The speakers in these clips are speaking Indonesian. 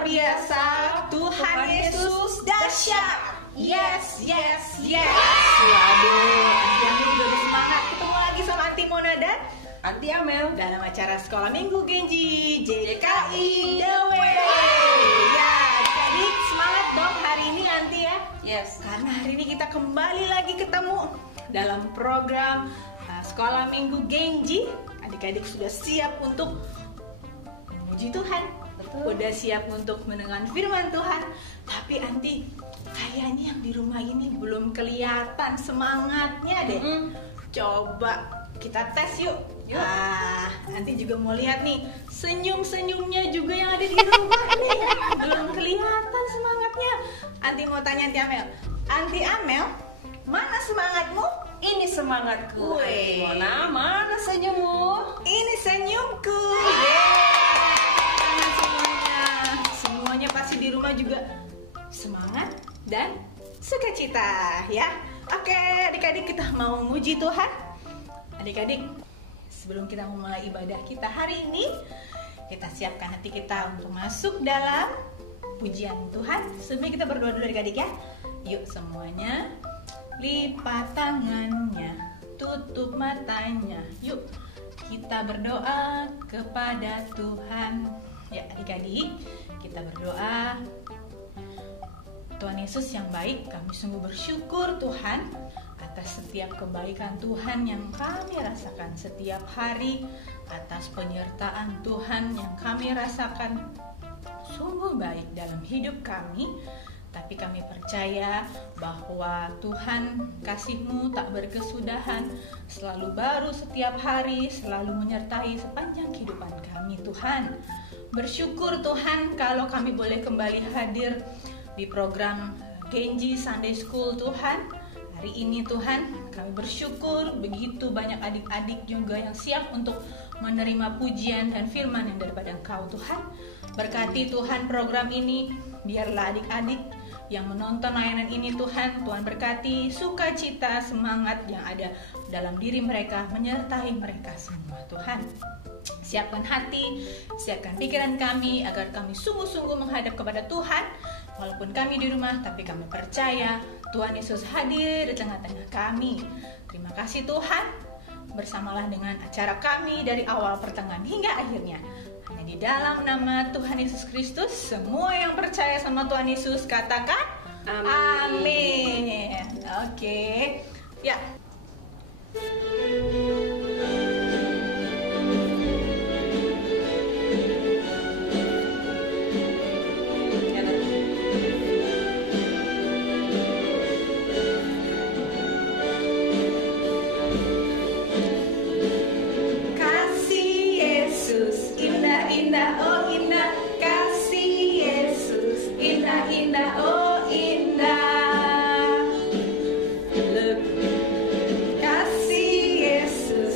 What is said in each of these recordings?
luar biasa. Tuhan Yesus dahsyat. Yes, yes, yes. Waduh, Anti Amel udah semangat ketemu lagi sama Anti Mona dan Anti Amel dalam acara Sekolah Minggu Genji JKI The Way. Ya, jadi semangat dong hari ini Anti ya. Yes. Karena hari ini kita kembali lagi ketemu dalam program Sekolah Minggu Genji. Adik-adik sudah siap untuk memuji Tuhan. Betul. Udah siap untuk mendengar firman Tuhan. Tapi Anti, kayaknya yang di rumah ini belum kelihatan semangatnya deh. Coba kita tes yuk. Nanti juga mau lihat nih senyum-senyumnya juga yang ada di rumah nih. Belum kelihatan semangatnya. Anti mau tanya Anti Amel. Anti Amel, mana semangatmu? Ini semangatku. Weh. Mona, mana senyummu? Ini senyumku. Semuanya pasti di rumah juga semangat dan sukacita ya. Oke, adik-adik kita mau muji Tuhan. Adik-adik, sebelum kita memulai ibadah kita hari ini, kita siapkan hati kita untuk masuk dalam pujian Tuhan. Sebelumnya kita berdoa dulu adik-adik ya. Yuk semuanya, lipat tangannya, tutup matanya. Yuk kita berdoa kepada Tuhan. Ya adik-adik, kita berdoa. Tuhan Yesus yang baik, kami sungguh bersyukur Tuhan atas setiap kebaikan Tuhan yang kami rasakan setiap hari, atas penyertaan Tuhan yang kami rasakan sungguh baik dalam hidup kami. Tapi kami percaya bahwa Tuhan kasih-Mu tak berkesudahan, selalu baru setiap hari, selalu menyertai sepanjang kehidupan kami Tuhan. Bersyukur Tuhan kalau kami boleh kembali hadir di program Genji Sunday School Tuhan. Hari ini Tuhan kami bersyukur begitu banyak adik-adik juga yang siap untuk menerima pujian dan firman yang daripada Engkau Tuhan. Berkati Tuhan program ini, biarlah adik-adik yang menonton layanan ini Tuhan berkati sukacita, semangat yang ada dalam diri mereka, menyertai mereka semua Tuhan. Siapkan hati, siapkan pikiran kami agar kami sungguh-sungguh menghadap kepada Tuhan. Walaupun kami di rumah, tapi kami percaya Tuhan Yesus hadir di tengah-tengah kami. Terima kasih Tuhan, bersamalah dengan acara kami dari awal, pertengahan hingga akhirnya. Hanya di dalam nama Tuhan Yesus Kristus, semua yang percaya sama Tuhan Yesus katakan amin. Oke. Ya. Kasih Yesus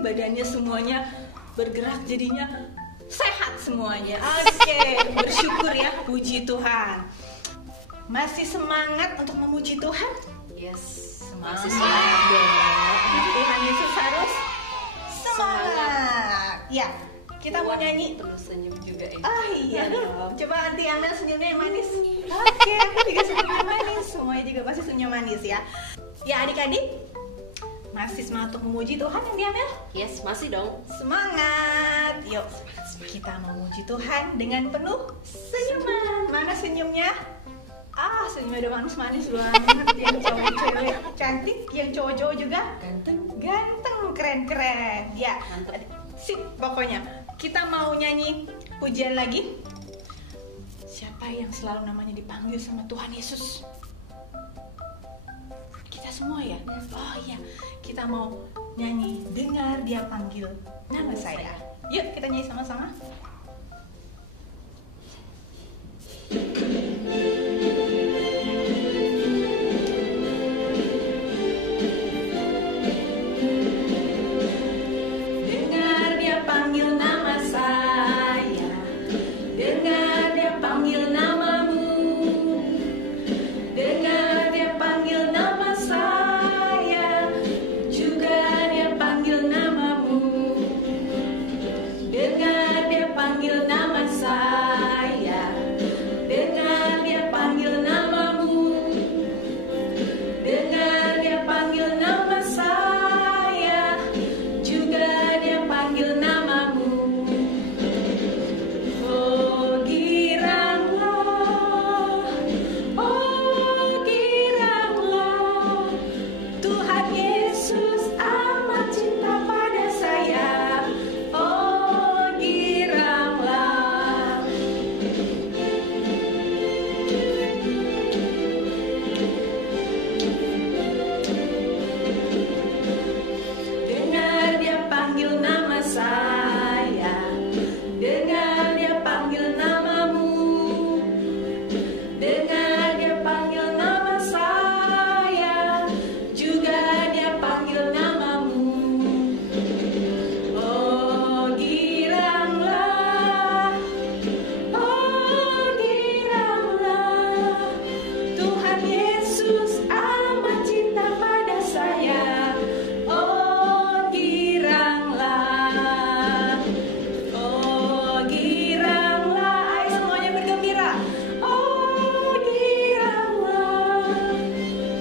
badannya semuanya bergerak jadinya sehat semuanya. Oke, bersyukur ya, puji Tuhan. Masih semangat untuk memuji Tuhan? Yes, Masih semangat dong. Tuhan Yesus harus semangat. Ya, kita mau nyanyi. Perlu senyum juga ya. Oh iya dong. Coba Aunty Amel senyumnya yang manis. Oke, aku juga senyumnya manis. Semuanya juga pasti senyum manis ya. Ya adik-adik, masih semangat untuk memuji Tuhan Aunty Amel? Yes, masih dong. Semangat. Yuk, kita memuji Tuhan dengan penuh senyuman. Mana senyumnya? Senyumnya udah manis-manis banget. Yang cewek-cewek cantik, yang cowok-cowok juga ganteng, keren-keren. Ya, Mantap. sip pokoknya. Kita mau nyanyi pujian lagi. Siapa yang selalu namanya dipanggil sama Tuhan Yesus? Kita semua ya? Oh iya, kita mau nyanyi dengar dia panggil nama saya. Yuk kita nyanyi sama-sama. Dengar dia panggil nama saya, dengar dia panggil namamu, dengar dia panggil nama saya, juga dia panggil namamu. Dengar dia panggil nama saya, dengar dia panggil namamu, dengar dia panggil nama saya, juga dia panggil namamu. Oh giranglah, Tuhan Yesus amat cinta pada saya. Oh giranglah. Dengar dia panggil nama saya, dengar dia panggil namamu, dengar dia panggil nama saya, juga dia panggil namamu. Oh giranglah, Tuhan Yesus amat cinta pada saya. Oh giranglah, ayo semuanya bergembira. Oh giranglah,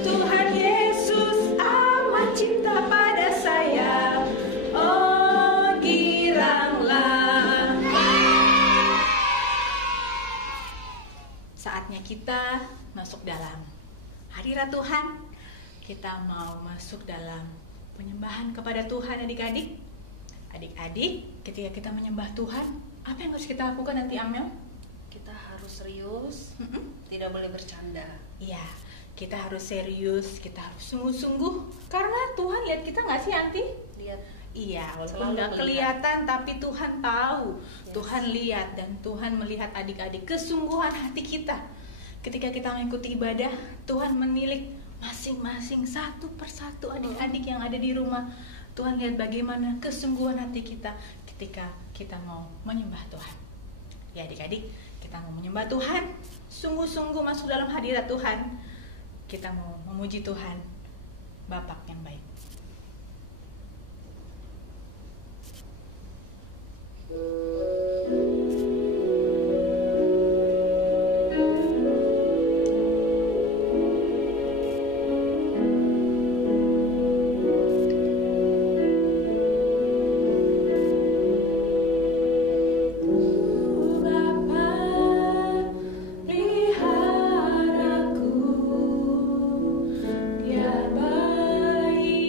Tuhan Yesus amat cinta pada saya. Oh giranglah. Saatnya kita masuk dalam hadirat Tuhan. Kita mau masuk dalam penyembahan kepada Tuhan adik-adik. Adik-adik, ketika kita menyembah Tuhan, apa yang harus kita lakukan nanti Amel? Kita harus serius, tidak boleh bercanda. Iya, kita harus serius, kita harus sungguh-sungguh. Karena Tuhan lihat kita nggak sih Anti? Lihat. Iya, walaupun Selalu nggak melihat. kelihatan, tapi Tuhan tahu. Yes. Tuhan lihat dan Tuhan melihat adik-adik kesungguhan hati kita. Ketika kita mengikuti ibadah, Tuhan menilik masing-masing satu persatu adik-adik yang ada di rumah. Tuhan lihat bagaimana kesungguhan hati kita ketika kita mau menyembah Tuhan. Ya adik-adik, kita mau menyembah Tuhan, sungguh-sungguh masuk dalam hadirat Tuhan. Kita mau memuji Tuhan, Bapak yang baik. Dia baik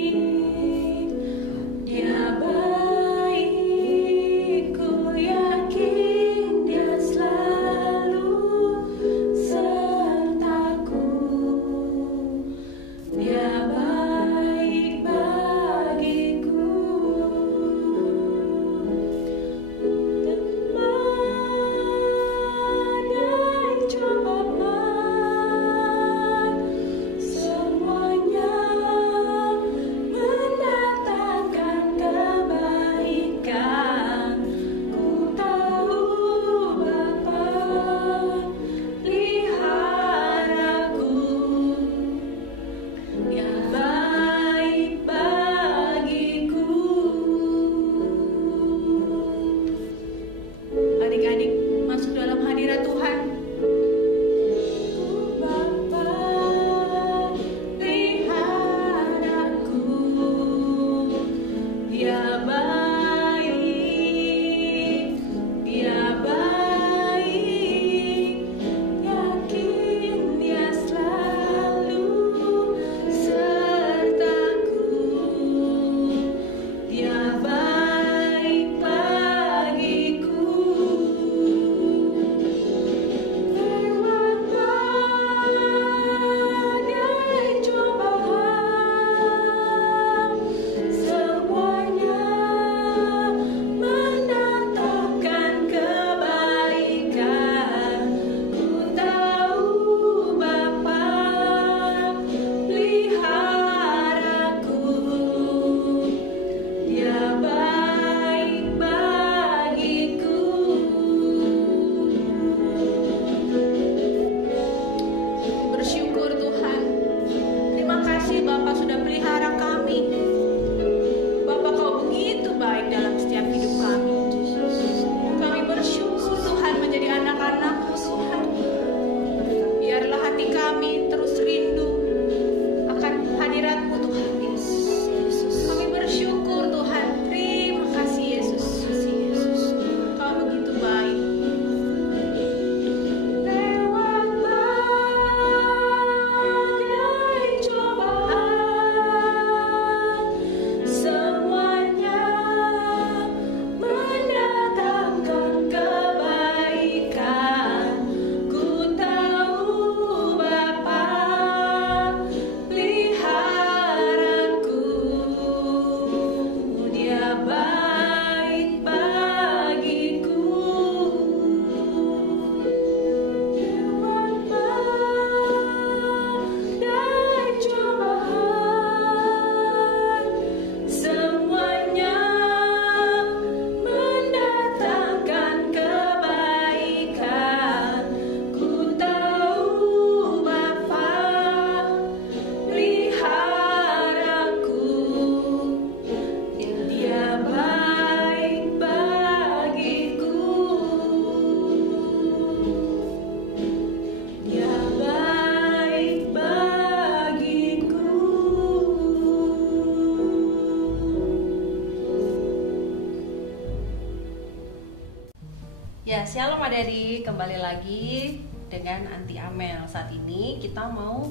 Ya, shalom adik-adik, kembali lagi dengan Anti Amel. Saat ini kita mau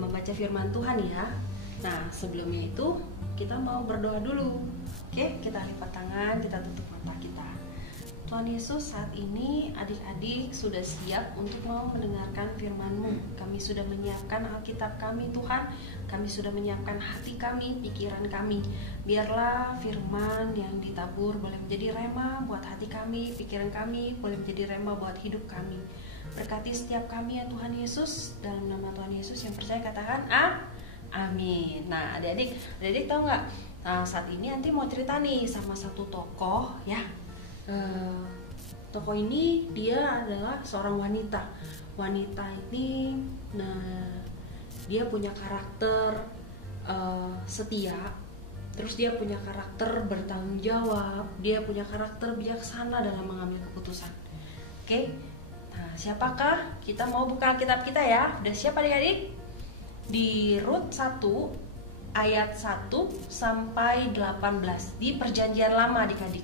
membaca firman Tuhan ya. Nah, sebelumnya itu kita mau berdoa dulu. Oke, kita lipat tangan, kita tutup mata kita. Tuhan Yesus, saat ini adik-adik sudah siap untuk mau mendengarkan firman-Mu. Kami sudah menyiapkan Alkitab kami Tuhan. Kami sudah menyiapkan hati kami, pikiran kami. Biarlah firman yang ditabur boleh menjadi rema buat hati kami, pikiran kami, boleh menjadi rema buat hidup kami. Berkati setiap kami ya Tuhan Yesus. Dalam nama Tuhan Yesus yang percaya katakan amin. Nah adik-adik tahu nggak? Nah, saat ini nanti mau cerita nih sama satu tokoh ya. Tokoh ini dia adalah seorang wanita. Wanita ini, dia punya karakter setia. Terus dia punya karakter bertanggung jawab. Dia punya karakter bijaksana dalam mengambil keputusan. Oke. Nah, siapakah? Kita mau buka Alkitab kita ya. Udah siap adik-adik? Di Rut 1 ayat 1 sampai 18 di Perjanjian Lama adik-adik.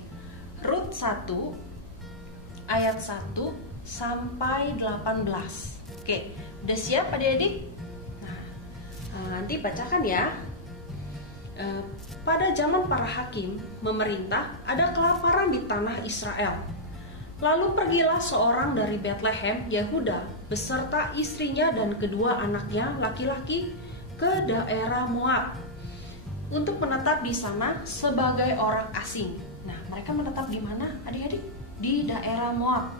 Rut 1 ayat 1 sampai 18. Oke, udah siap adik-adik? Nah, nanti bacakan ya. Pada zaman para hakim memerintah, ada kelaparan di tanah Israel. Lalu pergilah seorang dari Bethlehem, Yehuda, beserta istrinya dan kedua anaknya laki-laki ke daerah Moab untuk menetap di sana sebagai orang asing. Nah, mereka menetap di mana, adik-adik? Di daerah Moab.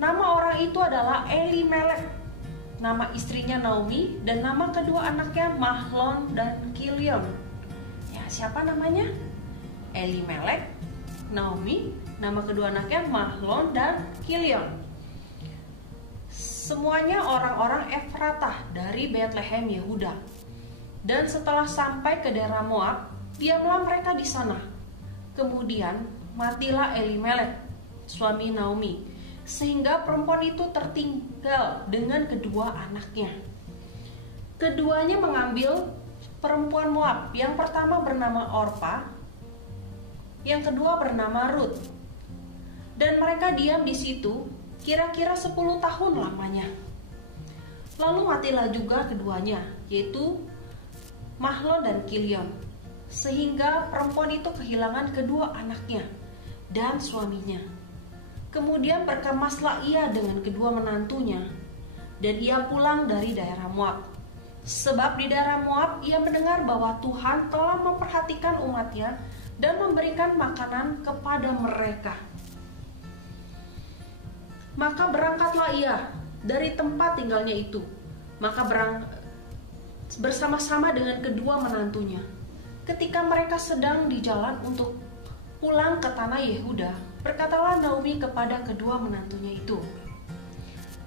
Nama orang itu adalah Elimelek, nama istrinya Naomi, dan nama kedua anaknya Mahlon dan Kilion. Ya, siapa namanya? Elimelek, Naomi, nama kedua anaknya Mahlon dan Kilion. Semuanya orang-orang Efratah dari Bethlehem Yehuda. Dan setelah sampai ke daerah Moab, diamlah mereka di sana. Kemudian matilah Elimelek, suami Naomi, sehingga perempuan itu tertinggal dengan kedua anaknya. Keduanya mengambil perempuan Moab, yang pertama bernama Orpa, yang kedua bernama Rut. Dan mereka diam di situ kira-kira 10 tahun lamanya. Lalu matilah juga keduanya, yaitu Mahlon dan Kilion. Sehingga perempuan itu kehilangan kedua anaknya dan suaminya. Kemudian berkemaslah ia dengan kedua menantunya, dan ia pulang dari daerah Moab. Sebab di daerah Moab ia mendengar bahwa Tuhan telah memperhatikan umatnya dan memberikan makanan kepada mereka. Maka berangkatlah ia dari tempat tinggalnya itu, bersama-sama dengan kedua menantunya. Ketika mereka sedang di jalan untuk pulang ke tanah Yehuda, berkatalah Naomi kepada kedua menantunya itu,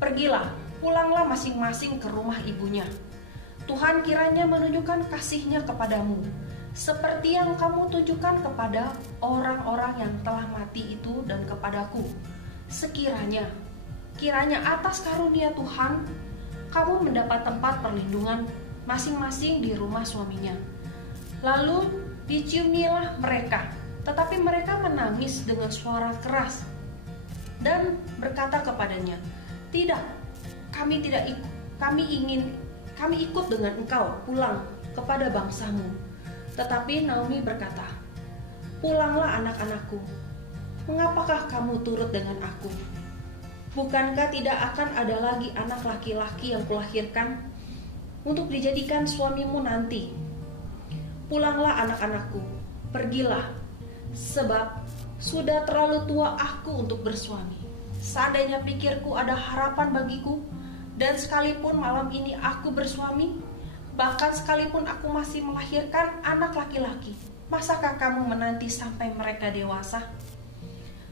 "Pergilah, pulanglah masing-masing ke rumah ibunya. Tuhan kiranya menunjukkan kasih-Nya kepadamu, seperti yang kamu tunjukkan kepada orang-orang yang telah mati itu dan kepadaku. Kiranya atas karunia Tuhan, kamu mendapat tempat perlindungan masing-masing di rumah suaminya." Lalu diciumilah mereka, tetapi mereka menangis dengan suara keras dan berkata kepadanya, "Tidak, kami tidak ikut. Kami ikut dengan engkau pulang kepada bangsamu." Tetapi Naomi berkata, "Pulanglah anak-anakku. Mengapakah kamu turut dengan aku? Bukankah tidak akan ada lagi anak laki-laki yang kulahirkan untuk dijadikan suamimu nanti? Pulanglah anak-anakku, pergilah, sebab sudah terlalu tua aku untuk bersuami. Seandainya pikirku ada harapan bagiku, dan sekalipun malam ini aku bersuami, bahkan sekalipun aku masih melahirkan anak laki-laki, masakah kamu menanti sampai mereka dewasa?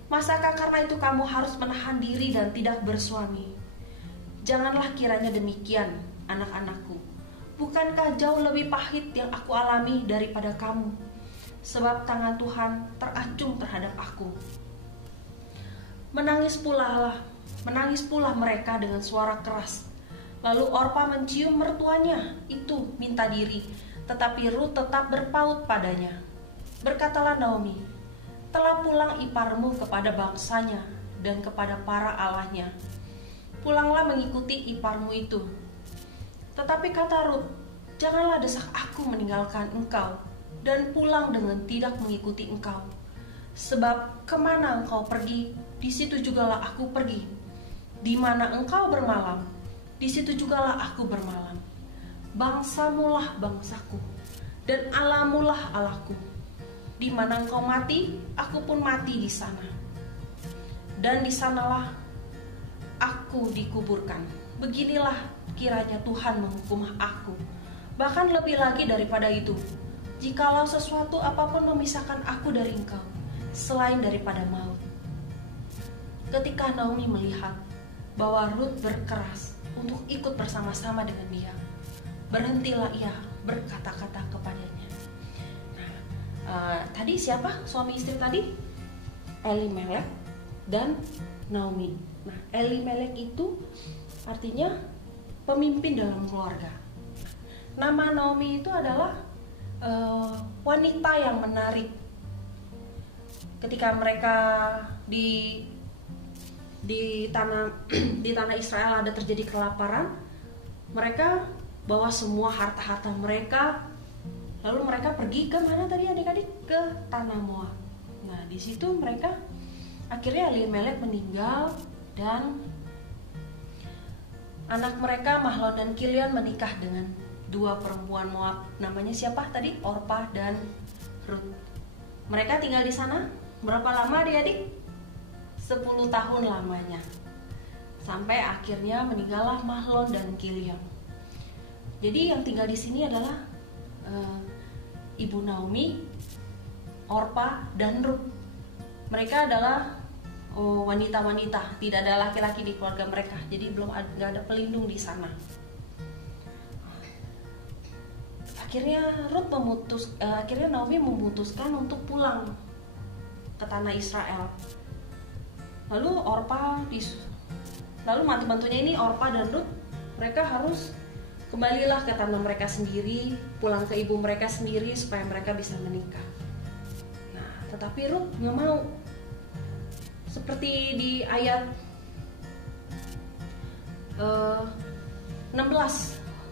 Masakah karena itu kamu harus menahan diri dan tidak bersuami? Janganlah kiranya demikian, anak-anakku. Bukankah jauh lebih pahit yang aku alami daripada kamu? Sebab tangan Tuhan teracung terhadap aku." Menangis pula mereka dengan suara keras. Lalu Orpa mencium mertuanya itu minta diri, tetapi Rut tetap berpaut padanya. Berkatalah Naomi, telah pulang iparmu kepada bangsanya dan kepada para allahnya. Pulanglah mengikuti iparmu itu. Tetapi kata Rut, janganlah desak aku meninggalkan engkau dan pulang dengan tidak mengikuti engkau. Sebab kemana engkau pergi, di situ jugalah aku pergi. Di mana engkau bermalam, di situ jugalah aku bermalam. Bangsamulah bangsaku, dan Allahmulah Allahku. Di mana engkau mati, aku pun mati di sana. Dan di sanalah aku dikuburkan. Beginilah kiranya Tuhan menghukum aku. Bahkan lebih lagi daripada itu, jikalau sesuatu apapun memisahkan aku dari engkau, selain daripada maut. Ketika Naomi melihat bahwa Rut berkeras untuk ikut bersama-sama dengan dia, berhentilah ia berkata-kata kepadanya. Tadi siapa suami istri tadi? Elimelek dan Naomi. Nah, Elimelek itu artinya pemimpin dalam keluarga. Nama Naomi itu adalah wanita yang menarik. Ketika mereka di tanah Israel ada terjadi kelaparan, mereka bawa semua harta-harta mereka, lalu mereka pergi ke mana tadi adik-adik? Ke tanah Moab. Nah, di situ mereka akhirnya Elimelek meninggal dan anak mereka Mahlon dan Kilion menikah dengan dua perempuan Moab. Namanya siapa tadi? Orpa dan Rut. Mereka tinggal di sana berapa lama adik-adik? 10 tahun lamanya. Sampai akhirnya meninggallah Mahlon dan Kilion. Jadi yang tinggal di sini adalah Ibu Naomi, Orpa dan Rut. Mereka adalah wanita-wanita, tidak ada laki-laki di keluarga mereka. Jadi nggak ada pelindung di sana. Akhirnya Naomi memutuskan untuk pulang ke tanah Israel. Lalu mantu-mantunya ini Orpa dan Rut, mereka harus kembalilah ke tanah mereka sendiri, pulang ke ibu mereka sendiri supaya mereka bisa menikah. Nah, tetapi Rut nggak mau. Seperti di ayat 16,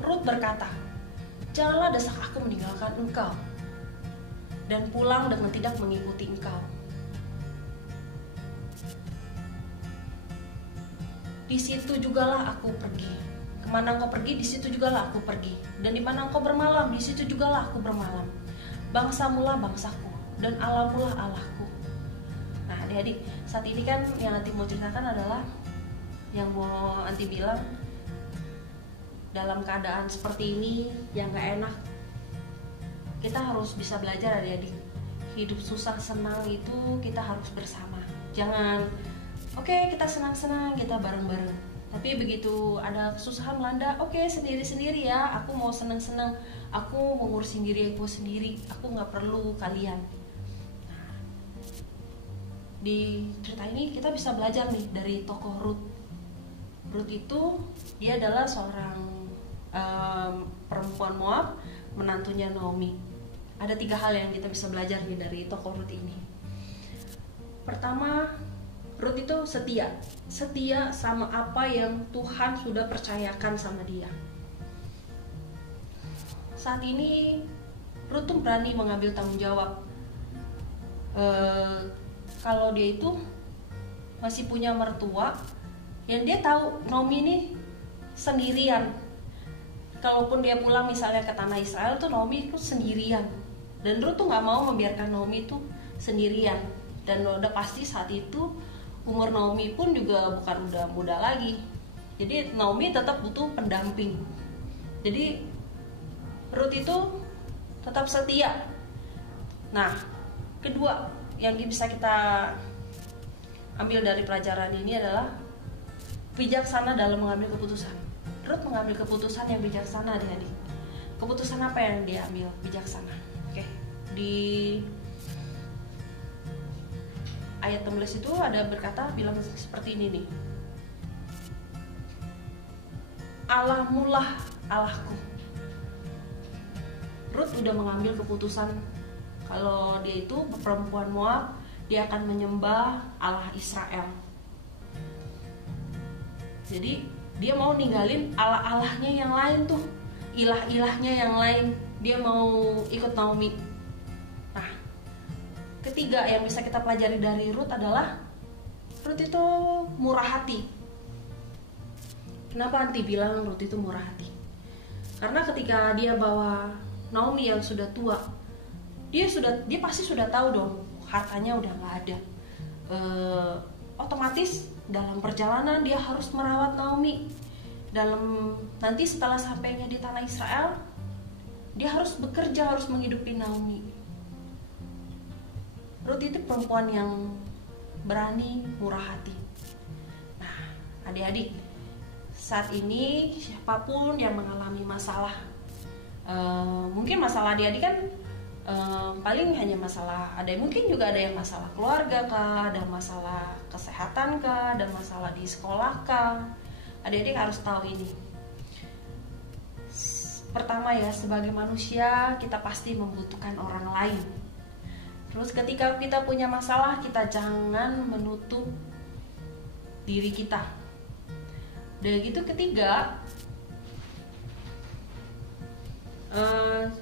Rut berkata, janganlah desak aku meninggalkan engkau dan pulang dengan tidak mengikuti engkau. Di situ jugalah aku pergi. Kemana engkau pergi, di situ jugalah aku pergi. Dan di mana engkau bermalam, di situ jugalah aku bermalam. Bangsamulah bangsaku, dan Allahmulah Allahku. Nah, adik-adik, saat ini kan yang nanti mau ceritakan adalah yang mau nanti bilang dalam keadaan seperti ini yang gak enak, kita harus bisa belajar adik-adik. Hidup susah senang itu kita harus bersama. Jangan oke, kita senang-senang, kita bareng-bareng. Tapi begitu ada kesusahan melanda, oke, sendiri-sendiri ya. Aku mau senang-senang, aku mau ngurusin diri aku sendiri. Aku gak perlu kalian. Nah, di cerita ini kita bisa belajar nih dari tokoh Rut. Rut itu dia adalah seorang perempuan Moab, menantunya Naomi. Ada 3 hal yang kita bisa belajar nih dari tokoh Rut ini. Pertama, Rut itu setia sama apa yang Tuhan sudah percayakan sama dia. Saat ini Rut tuh berani mengambil tanggung jawab. Kalau dia itu masih punya mertua, yang dia tahu Naomi ini sendirian. Kalaupun dia pulang misalnya ke tanah Israel tuh Naomi itu sendirian. Dan Rut tuh nggak mau membiarkan Naomi itu sendirian. Dan udah pasti saat itu umur Naomi pun juga bukan udah muda lagi. Jadi Naomi tetap butuh pendamping. Jadi Rut itu tetap setia. Nah, kedua yang bisa kita ambil dari pelajaran ini adalah bijaksana dalam mengambil keputusan. Rut mengambil keputusan yang bijaksana, adik-adik. Keputusan apa yang dia ambil bijaksana? Oke. Di ayat 16 itu ada berkata bilang seperti ini nih. Allahmulah Allahku. Rut udah mengambil keputusan kalau dia itu perempuan Moab, dia akan menyembah Allah Israel. Jadi dia mau ninggalin Allah-Allahnya yang lain tuh, ilah-ilahnya yang lain. Dia mau ikut Naomi. Nah, ketiga yang bisa kita pelajari dari Rut adalah Rut itu murah hati. Kenapa Anti bilang Rut itu murah hati? Karena ketika dia bawa Naomi yang sudah tua, dia pasti sudah tahu dong hartanya udah nggak ada. Otomatis dalam perjalanan dia harus merawat Naomi. Nanti setelah sampainya di tanah Israel, dia harus bekerja, harus menghidupi Naomi. Rut itu perempuan yang berani, murah hati. Nah, adik-adik, saat ini siapapun yang mengalami masalah, mungkin masalah adik-adik kan paling hanya masalah, mungkin juga ada yang masalah keluarga kah, ada masalah kesehatan kah, ada masalah di sekolah kah. Adik-adik harus tahu ini. Pertama ya, sebagai manusia kita pasti membutuhkan orang lain. Terus ketika kita punya masalah, kita jangan menutup diri kita. Dan gitu ketiga,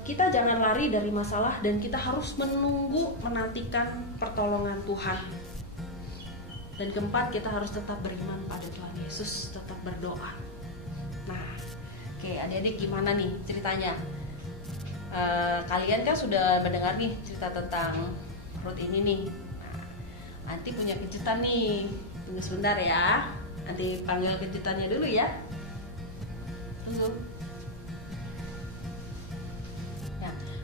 kita jangan lari dari masalah dan kita harus menantikan pertolongan Tuhan. Dan keempat, kita harus tetap beriman pada Tuhan Yesus, tetap berdoa. Nah, oke, adik-adik gimana nih ceritanya? Kalian kan sudah mendengar nih cerita tentang Rut ini nih. Nah, Anti punya kejutan nih. Tunggu sebentar ya. Nanti panggil kejutannya dulu ya. Tunggu.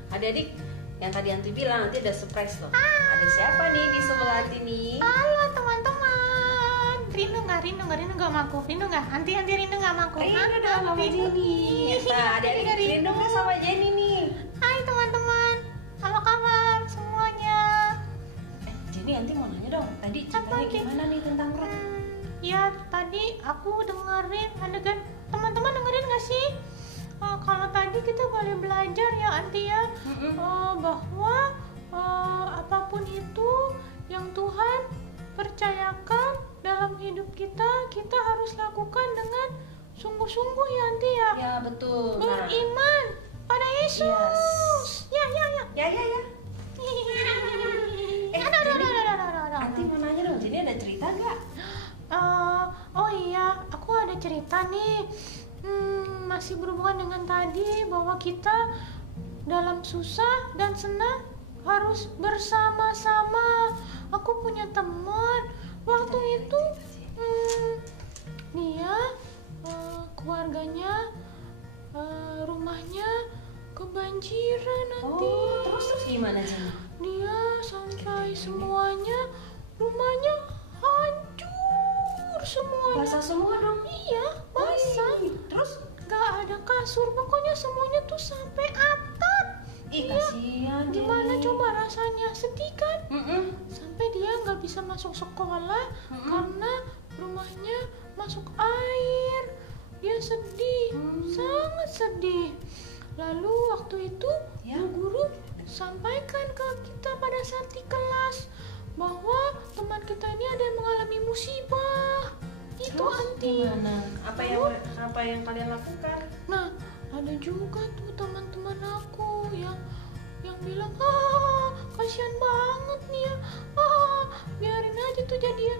Adik-adik, yang tadi Anti bilang nanti ada surprise loh. Ada siapa nih di sebelah Anti nih? Halo teman-teman. Rindu nggak sama aku? Rindu nggak? Anti rindu nggak sama aku? Rindu dong sama Jenny. Nah, adik-adik rindu nggak sama Jenny nih? Hai teman-teman, apa kabar semuanya? Jenny, Anti mau nanya dong. Tadi ceritanya gimana nih tentang Rut? Ya, tadi aku dengerin adegan. Teman-teman dengerin nggak sih? Kalau tadi kita boleh belajar ya Anti ya, bahwa apapun itu yang Tuhan percayakan dalam hidup kita, kita harus lakukan dengan sungguh-sungguh ya Anti ya. Ya betul. Beriman pada Yesus. Yes. Ya. Anti mau nanya dong, jadi ada cerita nggak? Oh iya, aku ada cerita nih. Masih berhubungan dengan tadi, bahwa kita dalam susah dan senang harus bersama-sama. Aku punya teman waktu itu, dia keluarganya, rumahnya kebanjiran nanti. Terus gimana sih? Dia sampai semuanya, rumahnya hancur semuanya. Basah semua dong. Iya, basah. Terus gak ada kasur, pokoknya semuanya tuh sampai atap. Kasihan. Gimana coba rasanya, sedih kan? Sampai dia nggak bisa masuk sekolah karena rumahnya masuk air. Dia sedih, sangat sedih. Lalu waktu itu guru sampaikan ke kita pada saat di kelas bahwa teman kita ini ada yang mengalami musibah. Itu Anti. Gimana? Apa yang kalian lakukan? Nah, ada juga tuh teman-teman aku yang bilang, kasihan banget nih ya, biarin aja tuh, jadi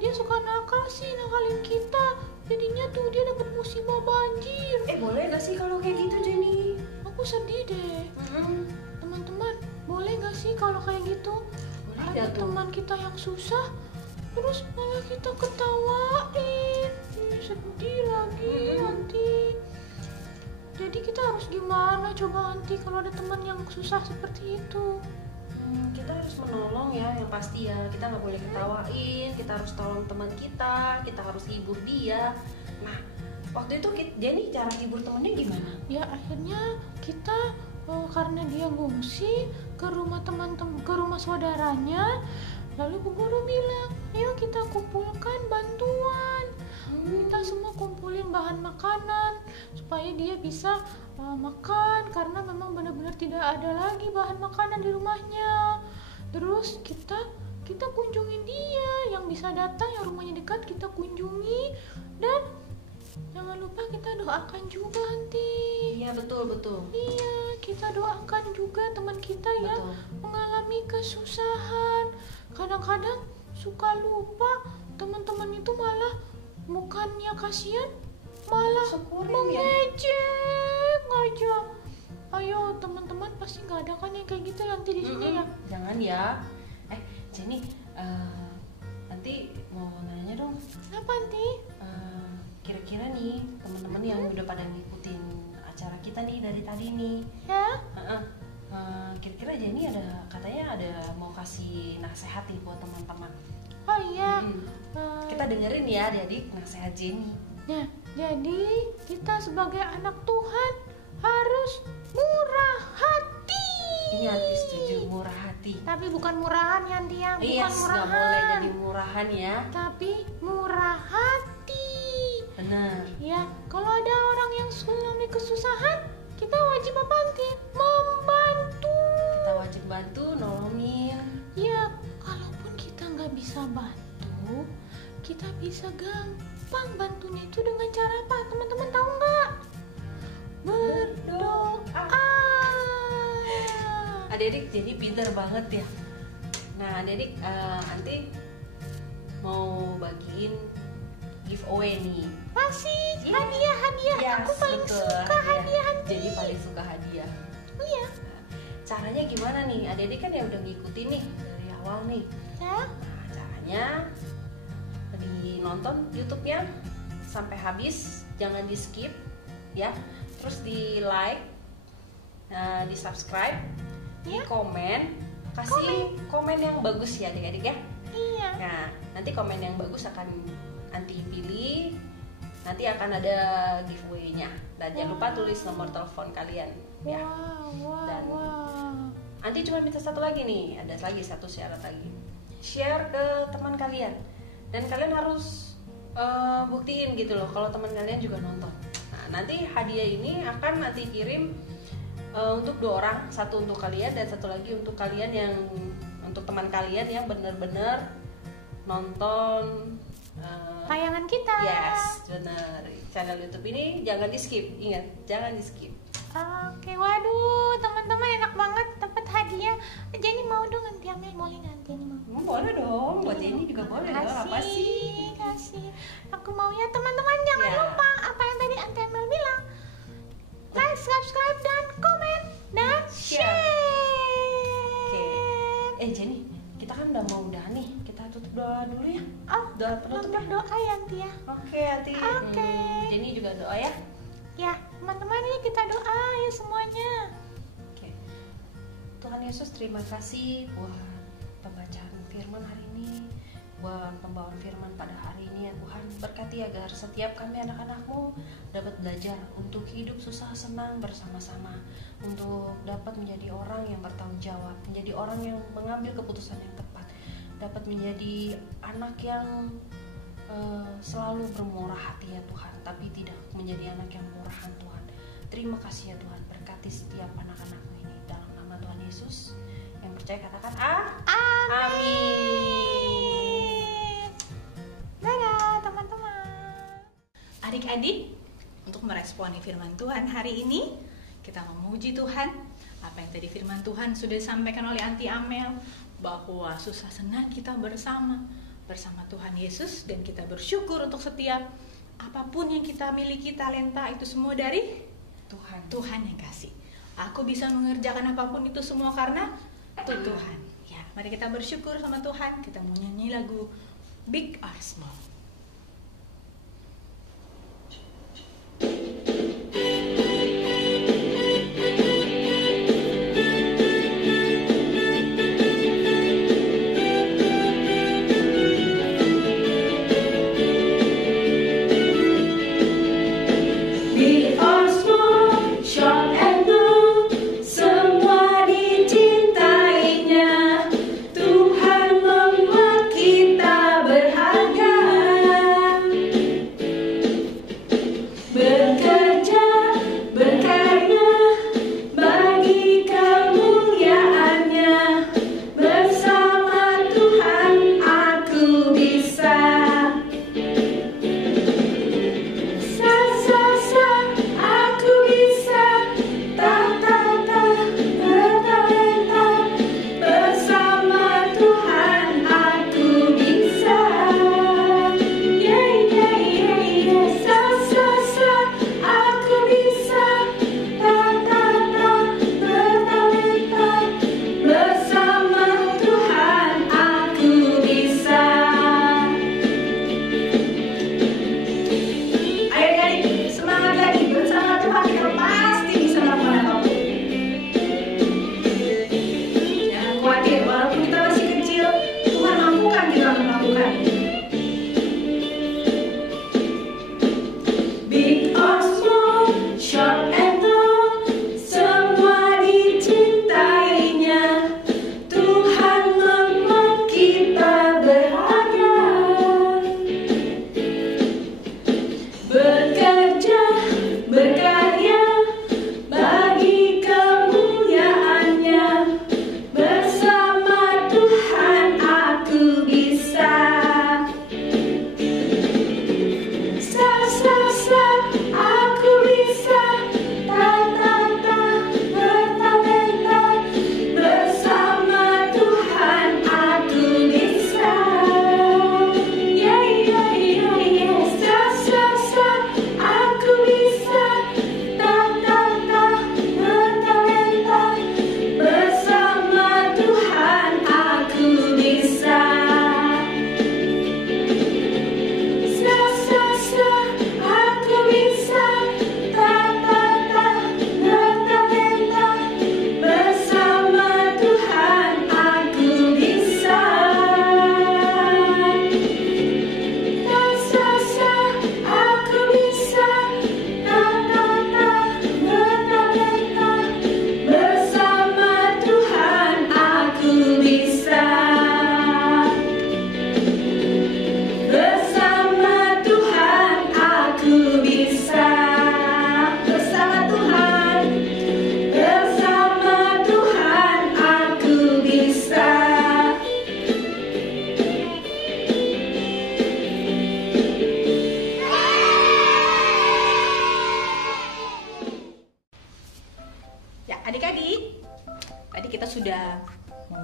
dia suka nakal sih, nakalin kita, jadinya tuh dia dapat musibah banjir. Boleh gak sih kalau kayak gitu, Jenny? Aku sedih deh. Teman-teman, boleh gak sih kalau kayak gitu? Ada teman kita yang susah, terus malah kita ketawain, sedih lagi nanti. Jadi kita harus gimana coba Anti kalau ada teman yang susah seperti itu? Kita harus menolong ya, yang pasti ya. Kita nggak boleh ketawain, kita harus tolong teman kita harus hibur dia. Nah, waktu itu Jenny cara hibur temennya gimana? Ya akhirnya kita karena dia ngungsi ke rumah teman-teman, ke rumah saudaranya, lalu Bu Guru bilang, ayo kita kumpulkan bantuan. Kita semua kumpulin bahan makanan supaya dia bisa makan, karena memang benar-benar tidak ada lagi bahan makanan di rumahnya. Terus kita kita kunjungin dia. Yang bisa datang, yang rumahnya dekat kita kunjungi. Dan jangan lupa kita doakan juga nanti. Iya, betul. Iya, kita doakan juga teman kita yang Betul. mengalami kesusahan. Kadang-kadang suka lupa, teman-teman itu malah bukannya kasihan, malah Syukurin ya. mengejek aja. Ayo teman-teman, pasti nggak ada kan yang kayak gitu nanti di sini ya. Jangan ya. Jenny, nanti mau nanya dong. Apa nanti? Kira-kira nih teman-teman yang udah pada ngikutin acara kita nih dari tadi nih, Ya? kira-kira Jenny katanya ada mau kasih nasihat nih buat teman-teman. Oh iya. Kita dengerin ya adik-adik nasihat Jenny. Nah, jadi kita sebagai anak Tuhan harus murah hati. Ini Anti setuju, murah hati. Tapi bukan murahan ya, Anti, ya. Bukan Iya, nggak murahan. boleh jadi murahan ya. Tapi murah hati. Benar. Ya, kalau ada orang yang mengalami kesusahan, kita wajib apa, Anti? Membantu. Kita wajib bantu, nolongin. Ya, kalaupun kita nggak bisa bantu, kita bisa gampang bantunya itu dengan cara apa? Teman-teman tahu nggak? Berdoa. Adik-adik jadi pinter banget ya. Nah, adik-adik nanti mau bagiin giveaway nih. Masih hadiah. Yes, Aku paling betul, suka hadiah. Jadi paling suka hadiah. Iya. Nah, caranya gimana nih? Adik-adik kan ya udah ngikutin nih dari awal nih. Ya. Nah, caranya nonton YouTube-nya sampai habis, jangan di skip ya. Terus di like, di subscribe, di komen, kasih komen yang bagus ya adik-adik ya. Iya. Nah, nanti komen yang bagus akan Anti pilih, nanti akan ada giveaway-nya. Dan jangan lupa tulis nomor telepon kalian ya. Dan Anti cuma minta satu lagi nih, ada lagi satu syarat lagi. Share ke teman kalian. Dan kalian harus buktiin gitu loh kalau teman kalian juga nonton. Nah, nanti hadiah ini akan Nanti kirim untuk 2 orang, satu untuk kalian dan satu lagi untuk kalian yang untuk teman kalian yang benar-benar nonton tayangan kita. Yes, benar. Channel YouTube ini jangan di skip, ingat jangan di skip. Oke, waduh, teman-teman enak banget dapat hadiah. Jenny mau dong nanti ambil, boleh nanti Jenny mau. Boleh dong, buat ini juga boleh dong. Apa sih? Kasih. Aku mau ya teman-teman, jangan Ya. lupa apa yang tadi Ante Amel bilang. Like, subscribe, dan komen, dan share. Oke. Jenny, kita kan udah mau udahan nih. Kita tutup doa dulu ya. Oh, Doa penutup ya. berdoa ya Ante ya. Oke, Anti. Oke. Jenny juga doa ya. Ya, teman-teman ini kita doa ya semuanya. Oke. Tuhan Yesus, terima kasih buat pembacaan firman hari ini, buat pembawaan firman pada hari ini ya Tuhan. Berkati agar setiap kami anak-anak-Mu dapat belajar untuk hidup susah senang bersama-sama, untuk dapat menjadi orang yang bertanggung jawab, menjadi orang yang mengambil keputusan yang tepat, dapat menjadi anak yang selalu bermurah hati ya Tuhan, tapi tidak menjadi anak yang murahan Tuhan. Terima kasih ya Tuhan, berkati setiap anak-anak-Mu ini dalam nama Tuhan Yesus. Yang percaya katakan amin. Dadah teman-teman. Adik-adik, untuk meresponi firman Tuhan hari ini, kita memuji Tuhan. Apa yang tadi firman Tuhan sudah disampaikan oleh Anti Amel, bahwa susah senang kita bersama Tuhan Yesus, dan kita bersyukur untuk setiap apapun yang kita miliki, talenta itu semua dari Tuhan yang kasih. Aku bisa mengerjakan apapun itu semua karena Tuhan. Ya, mari kita bersyukur sama Tuhan. Kita mau nyanyi lagu Big or Small. Big or small, short and long, semua dicintainya. Tuhan membuat kita berharga.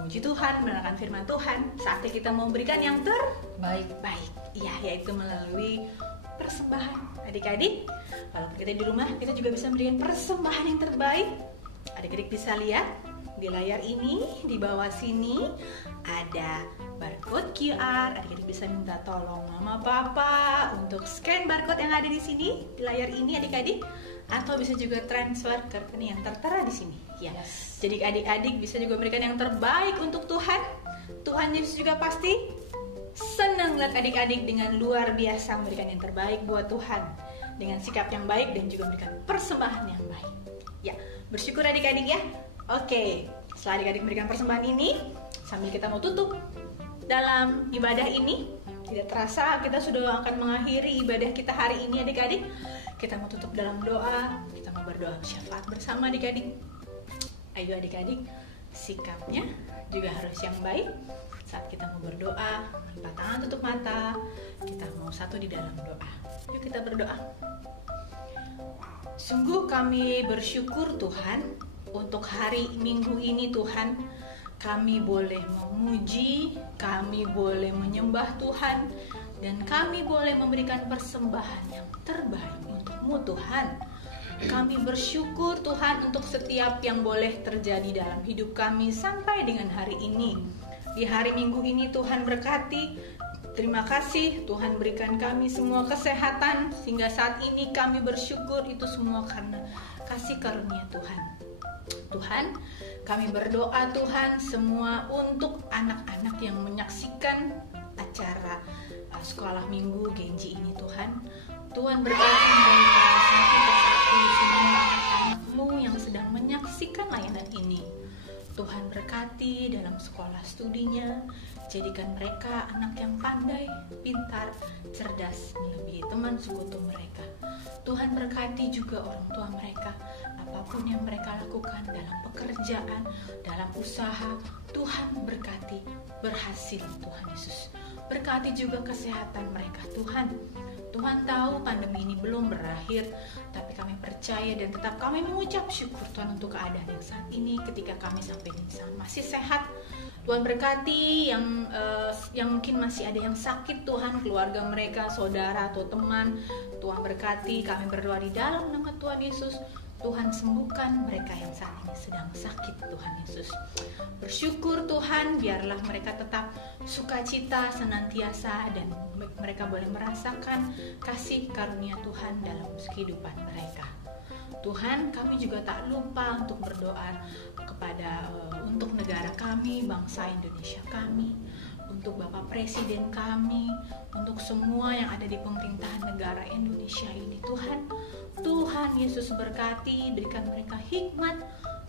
memuji Tuhan, mendengarkan firman Tuhan, saatnya kita memberikan yang terbaik. Iya, yaitu melalui persembahan. Adik-adik, walaupun kita di rumah, kita juga bisa memberikan persembahan yang terbaik. Adik-adik bisa lihat di layar ini, di bawah sini ada barcode QR. Adik-adik bisa minta tolong mama papa untuk scan barcode yang ada di sini di layar ini, adik-adik, atau bisa juga transfer ke rekening yang tertera di sini. Ya. Jadi adik-adik bisa juga berikan yang terbaik untuk Tuhan. Tuhan Yesus juga pasti senang lihat adik-adik dengan luar biasa memberikan yang terbaik buat Tuhan, dengan sikap yang baik dan juga memberikan persembahan yang baik. Ya, bersyukur adik-adik ya. Oke, setelah adik-adik memberikan persembahan ini, sambil kita mau tutup dalam ibadah ini, tidak terasa kita sudah akan mengakhiri ibadah kita hari ini adik-adik. Kita mau tutup dalam doa, kita mau berdoa syafaat bersama adik-adik. Ayo adik-adik, sikapnya juga harus yang baik. Saat kita mau berdoa, lipat tangan, tutup mata, kita mau satu di dalam doa. Yuk kita berdoa. Sungguh kami bersyukur Tuhan, untuk hari Minggu ini Tuhan, kami boleh memuji, kami boleh menyembah Tuhan, dan kami boleh memberikan persembahan yang terbaik untuk-Mu Tuhan. Kami bersyukur Tuhan untuk setiap yang boleh terjadi dalam hidup kami sampai dengan hari ini. Di hari Minggu ini Tuhan berkati. Terima kasih Tuhan berikan kami semua kesehatan, sehingga saat ini kami bersyukur itu semua karena kasih karunia Tuhan. Tuhan, kami berdoa Tuhan semua untuk anak-anak yang menyaksikan acara sekolah minggu Genji ini Tuhan. Tuhan berkati mereka satu persatu semua anak-anak-Mu yang sedang menyaksikan layanan ini. Tuhan berkati dalam sekolah studinya, jadikan mereka anak yang pandai, pintar, cerdas, melebihi teman sekutu mereka. Tuhan berkati juga orang tua mereka, apapun yang mereka lakukan dalam pekerjaan, dalam usaha, Tuhan berkati, berhasil Tuhan Yesus. Berkati juga kesehatan mereka Tuhan. Tuhan tahu pandemi ini belum berakhir, tapi kami percaya dan tetap kami mengucap syukur Tuhan untuk keadaan yang saat ini ketika kami sampai di sana masih sehat. Tuhan berkati yang mungkin masih ada yang sakit Tuhan, keluarga mereka, saudara atau teman. Tuhan berkati, kami berdoa di dalam nama Tuhan Yesus. Tuhan sembuhkan mereka yang saat ini sedang sakit Tuhan Yesus. Bersyukur Tuhan, biarlah mereka tetap sukacita senantiasa dan mereka boleh merasakan kasih karunia Tuhan dalam kehidupan mereka. Tuhan, kami juga tak lupa untuk berdoa untuk negara kami, bangsa Indonesia kami, untuk Bapak Presiden kami, untuk semua yang ada di pemerintahan negara Indonesia ini Tuhan. Tuhan Yesus berkati, berikan mereka hikmat,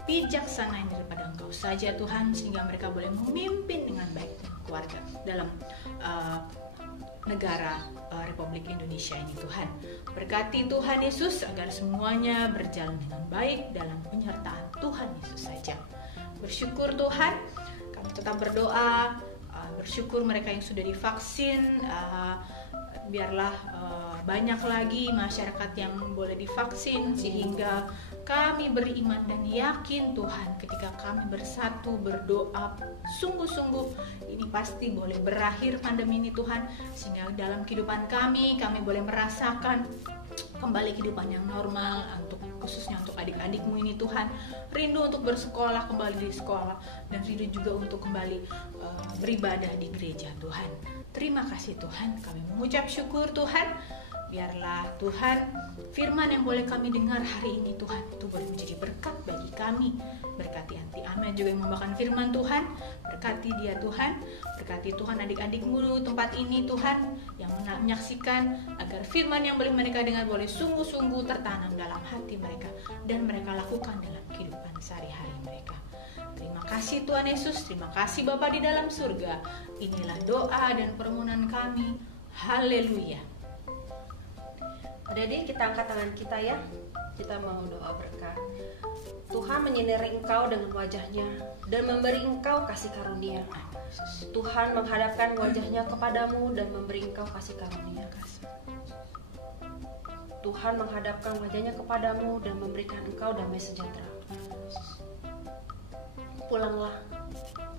bijaksana yang daripada Engkau saja Tuhan, sehingga mereka boleh memimpin dengan baik keluarga dalam negara Republik Indonesia ini Tuhan. Berkati Tuhan Yesus agar semuanya berjalan dengan baik dalam penyertaan Tuhan Yesus saja. Bersyukur Tuhan, kami tetap berdoa, bersyukur mereka yang sudah divaksin, biarlah banyak lagi masyarakat yang boleh divaksin, sehingga kami beriman dan yakin Tuhan ketika kami bersatu berdoa sungguh-sungguh ini pasti boleh berakhir pandemi ini Tuhan, sehingga dalam kehidupan kami boleh merasakan kembali kehidupan yang normal, khususnya untuk adik-adikmu ini Tuhan. Rindu untuk bersekolah, kembali di sekolah, dan rindu juga untuk kembali beribadah di gereja Tuhan. Terima kasih Tuhan, kami mengucap syukur Tuhan. Biarlah Tuhan, firman yang boleh kami dengar hari ini Tuhan, itu boleh menjadi berkat bagi kami. Berkati Anti Amel juga yang membawakan firman Tuhan. Berkati dia Tuhan, berkati Tuhan adik-adikmu di tempat ini Tuhan, yang menyaksikan agar firman yang boleh mereka dengar boleh sungguh-sungguh tertanam dalam hati mereka, dan mereka lakukan dalam kehidupan sehari-hari mereka. Terima kasih Tuhan Yesus, terima kasih Bapa di dalam surga. Inilah doa dan permohonan kami. Haleluya. Adik-adik, kita angkat tangan kita ya. Kita mau doa berkat. Tuhan menyinari engkau dengan wajahnya dan memberi engkau kasih karunia. Tuhan menghadapkan wajahnya kepadamu dan memberi engkau kasih karunia. Tuhan menghadapkan wajahnya kepadamu dan memberikan engkau damai sejahtera. Pulanglah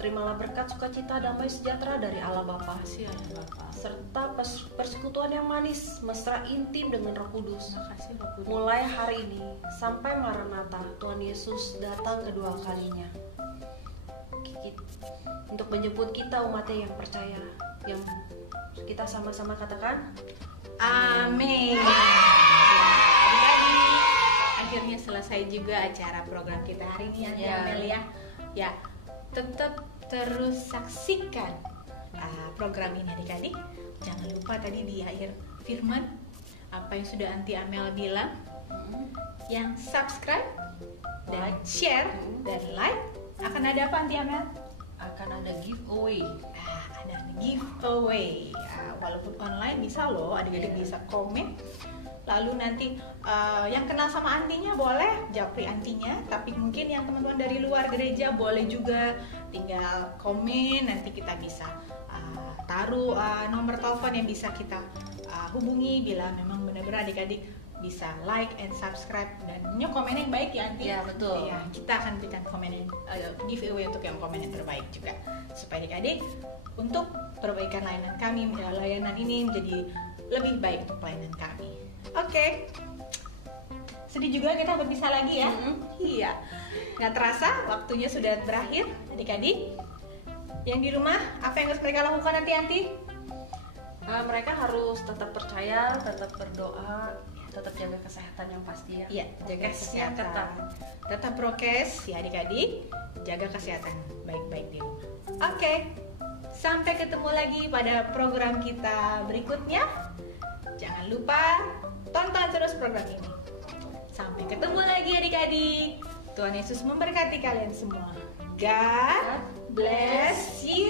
terimalah berkat sukacita damai sejahtera dari Allah Bapa Kasih ya Bapak. serta persekutuan yang manis, mesra intim dengan Roh Kudus. Terima kasih Roh Kudus. Mulai hari ini sampai Maranatha, Tuhan Yesus datang kedua kalinya. Untuk menjemput kita umatnya yang percaya, yang kita sama-sama katakan Amin. Adik-adik, akhirnya selesai juga acara program kita hari ini Ya. ya. Ya, tetap terus saksikan program ini adik-adik. Jangan lupa tadi di akhir firman apa yang sudah Aunty Amel bilang, yang subscribe dan share dan like akan ada apa Aunty Amel? akan ada giveaway. Ada giveaway. Walaupun online bisa loh, adik-adik bisa komen. Lalu nanti yang kenal sama antinya boleh japri antinya, tapi mungkin yang teman-teman dari luar gereja boleh juga tinggal komen. Nanti kita bisa taruh nomor telepon yang bisa kita hubungi bila memang benar-benar adik-adik bisa like and subscribe dan komen yang baik ya Anti. Ya, betul. Ya, kita akan berikan komen yang giveaway untuk yang komen yang terbaik juga supaya adik-adik untuk perbaikan layanan kami, layanan ini menjadi lebih baik untuk pelayanan kami. Oke. Sedih juga kita berpisah lagi ya. Iya. Nggak terasa waktunya sudah berakhir adik-adik. Yang di rumah apa yang harus mereka lakukan nanti Anti? Mereka harus tetap percaya, tetap berdoa, tetap jaga kesehatan yang pasti ya. Iya, jaga Prokesnya kesehatan. Tetap prokes ya adik-adik, jaga kesehatan baik-baik di rumah. Oke. Sampai ketemu lagi pada program kita berikutnya. Jangan lupa tonton terus program ini. Sampai ketemu lagi adik-adik. Tuhan Yesus memberkati kalian semua. God bless you.